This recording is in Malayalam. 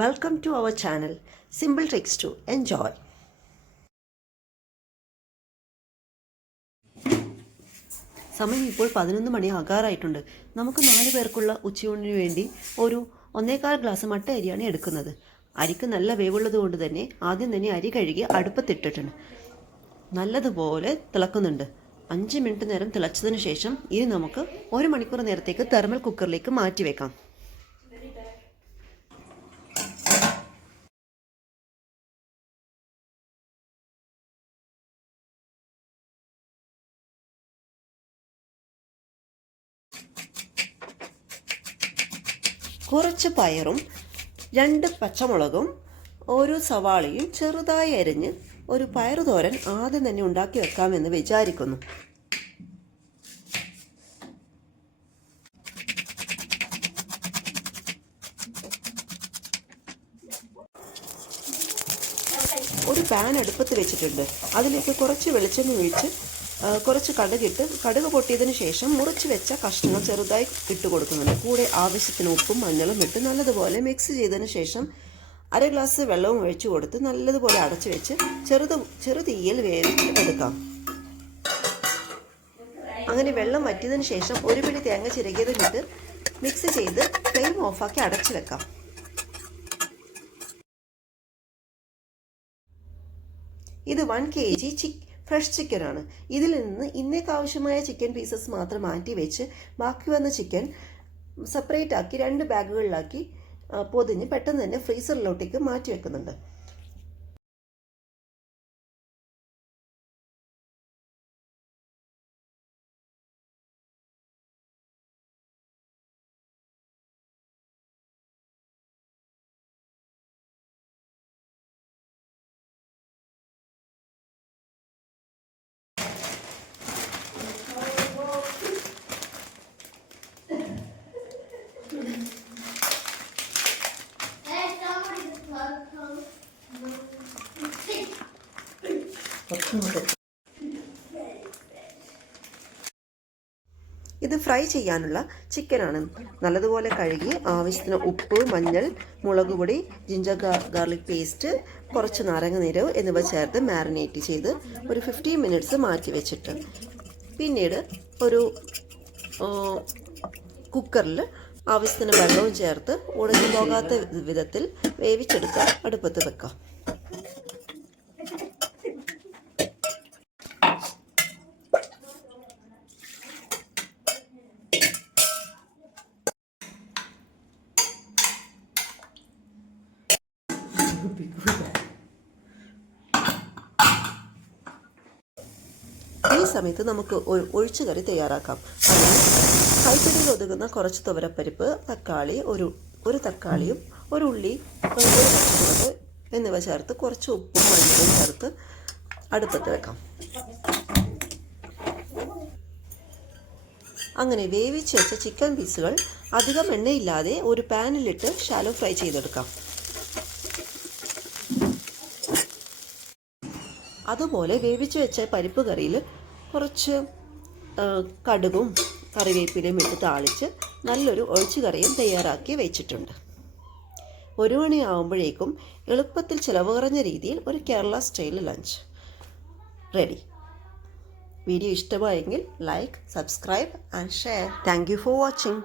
Welcome to our channel, Simple Tricks to Enjoy. സമയം ഇപ്പോൾ 11 മണി ആകാറായിട്ടുണ്ട്. നമുക്ക് 4 പേർക്കുള്ള ഉച്ചയൂണിന് വേണ്ടി ഒരു 1.25 ഗ്ലാസ് മട്ട അരിയാണ് എടുക്കുന്നത്. അരിക്ക് നല്ല വേവുള്ളത് കൊണ്ട് തന്നെ ആദ്യം തന്നെ അരി കഴുകി അടുപ്പത്തിട്ടിട്ടുണ്ട്. നല്ലതുപോലെ തിളക്കുന്നുണ്ട്. 5 മിനിറ്റ് നേരം തിളച്ചതിന് ശേഷം ഇത് നമുക്ക് 1 മണിക്കൂർ നേരത്തേക്ക് തെർമൽ കുക്കറിലേക്ക് മാറ്റി വെക്കാം. കുറച്ച് പയറും 2 പച്ചമുളകും ഒരു സവാളയും ചെറുതായി അരിഞ്ഞ് ഒരു പയറുതോരൻ ആദ്യം തന്നെ ഉണ്ടാക്കി വെക്കാമെന്ന് വിചാരിക്കുന്നു. ഒരു പാൻ അടുപ്പത്ത് വെച്ചിട്ടുണ്ട്. അതിലേക്ക് കുറച്ച് വെളിച്ചെണ്ണ ഒഴിച്ച് കുറച്ച് കടുക് പൊട്ടിയതിന് ശേഷം മുറിച്ച് വെച്ച കഷ്ണങ്ങൾ ചെറുതായി ഇട്ട് കൊടുക്കുന്നുണ്ട്. കൂടെ ആവശ്യത്തിന് ഉപ്പും മഞ്ഞളും ഇട്ട് നല്ലതുപോലെ മിക്സ് ചെയ്തതിന് ശേഷം 1/2 ഗ്ലാസ് വെള്ളവും ഒഴിച്ചു കൊടുത്ത് നല്ലതുപോലെ അടച്ചു വെച്ച് ചെറു തീയിൽ വേവിച്ച് എടുക്കാം. അങ്ങനെ വെള്ളം വറ്റിയതിന് ശേഷം ഒരു പിടി തേങ്ങ ചിരകിയതിലിട്ട് മിക്സ് ചെയ്ത് ഫ്ലെയിം ഓഫാക്കി അടച്ചു വെക്കാം. ഇത് 1 kg ഫ്രഷ് ചിക്കനാണ്. ഇതിൽ നിന്ന് ഇന്നേക്ക് ആവശ്യമായ ചിക്കൻ പീസസ് മാത്രം മാറ്റി വെച്ച് ബാക്കി വന്ന ചിക്കൻ സെപ്പറേറ്റ് ആക്കി 2 ബാഗുകളിലാക്കി പൊതിഞ്ഞ് പെട്ടെന്ന് തന്നെ ഫ്രീസറിലോട്ടേക്ക് മാറ്റി വെക്കുന്നുണ്ട്. ഇത് ഫ്രൈ ചെയ്യാനുള്ള ചിക്കനാണ്. നല്ലതുപോലെ കഴുകി ആവശ്യത്തിന് ഉപ്പ്, മഞ്ഞൾ, മുളക് പൊടി, ജിഞ്ചർ ഗാർലിക് പേസ്റ്റ്, കുറച്ച് നാരങ്ങ നീര് എന്നിവ ചേർത്ത് മാരിനേറ്റ് ചെയ്ത് ഒരു 15 മിനിറ്റ്സ് മാറ്റി വെച്ചിട്ട് പിന്നീട് ഒരു കുക്കറിൽ ആവശ്യത്തിന് വെള്ളവും ചേർത്ത് ഉടഞ്ഞു പോകാത്ത വിധത്തിൽ വേവിച്ചെടുക്കാൻ അടുപ്പത്ത് വെക്കാം. ഈ സമയത്ത് നമുക്ക് ഒഴിച്ചു കറി തയ്യാറാക്കാം. അതിന് കൈപ്പിടിയിൽ ഒതുങ്ങുന്ന കുറച്ച് തുവരപ്പരിപ്പ്, തക്കാളി, ഒരു തക്കാളിയും ഒരു ഉള്ളി, ഒരു പച്ചമുളക് എന്നിവ ചേർത്ത് കുറച്ച് ഉപ്പും മഞ്ഞളും ചേർത്ത് അടുപ്പത്ത് വെക്കാം. അങ്ങനെ വേവിച്ച് വെച്ച ചിക്കൻ പീസുകൾ അധികം എണ്ണയില്ലാതെ ഒരു പാനിലിട്ട് ഷാലോ ഫ്രൈ ചെയ്തെടുക്കാം. അതുപോലെ വേവിച്ച് വെച്ച പരിപ്പ് കറിയിൽ കുറച്ച് കടുകും കറിവേപ്പിലയും ഇട്ട് താളിച്ച് നല്ലൊരു ഒഴിച്ചുകറിയും തയ്യാറാക്കി വെച്ചിട്ടുണ്ട്. 1 മണിയാവുമ്പോഴേക്കും എളുപ്പത്തിൽ ചിലവ് കുറഞ്ഞ രീതിയിൽ ഒരു Kerala style lunch ready. Video ഇഷ്ടമായെങ്കിൽ like, subscribe and share. Thank you for watching.